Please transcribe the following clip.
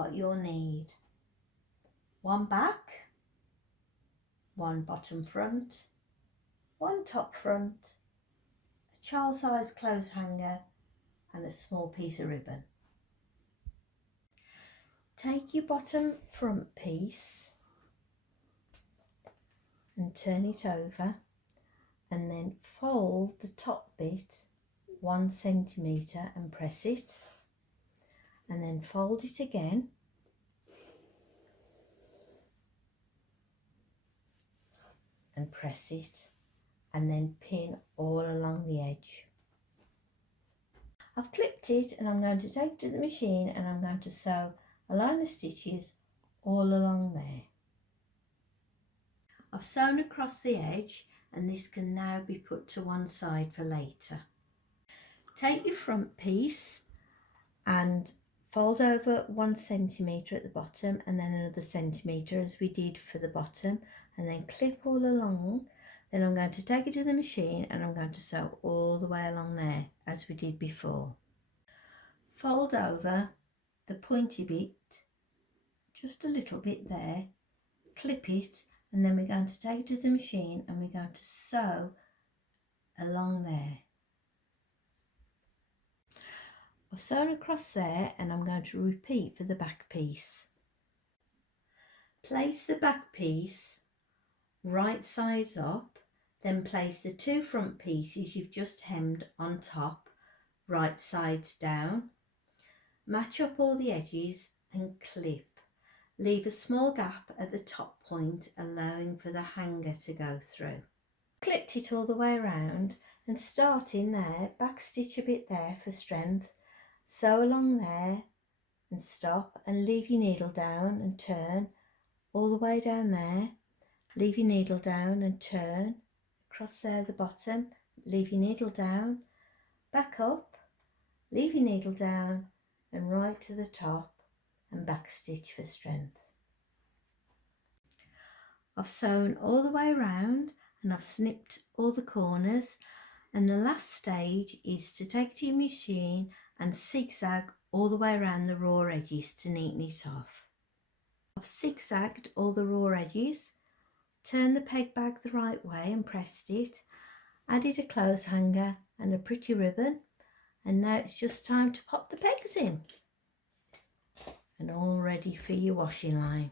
what you'll need. One back, one bottom front, one top front, a child size clothes hanger and a small piece of ribbon. Take your bottom front piece and turn it over and then fold the top bit 1 centimetre and press it, and then fold it again and press it, and then pin all along the edge. I've clipped it and I'm going to take it to the machine and I'm going to sew a line of stitches all along there. I've sewn across the edge and this can now be put to one side for later. Take your front piece and fold over 1 centimetre at the bottom and then another centimetre as we did for the bottom, and then clip all along. Then I'm going to take it to the machine and I'm going to sew all the way along there as we did before. Fold over the pointy bit just a little bit there, clip it, and then we're going to take it to the machine and we're going to sew along there. I've sewn across there and I'm going to repeat for the back piece. Place the back piece right sides up, then place the 2 front pieces you've just hemmed on top, right sides down. Match up all the edges and clip. Leave a small gap at the top point, allowing for the hanger to go through. Clipped it all the way around and start in there, back stitch a bit there for strength, sew along there and stop and leave your needle down and turn all the way down there, leave your needle down and turn across there at the bottom, leave your needle down, back up, leave your needle down and right to the top and back stitch for strength. I've sewn all the way around and I've snipped all the corners, and the last stage is to take it to your machine and zigzag all the way around the raw edges to neaten it off. I've zigzagged all the raw edges, turned the peg bag the right way and pressed it, added a clothes hanger and a pretty ribbon, and now it's just time to pop the pegs in and all ready for your washing line.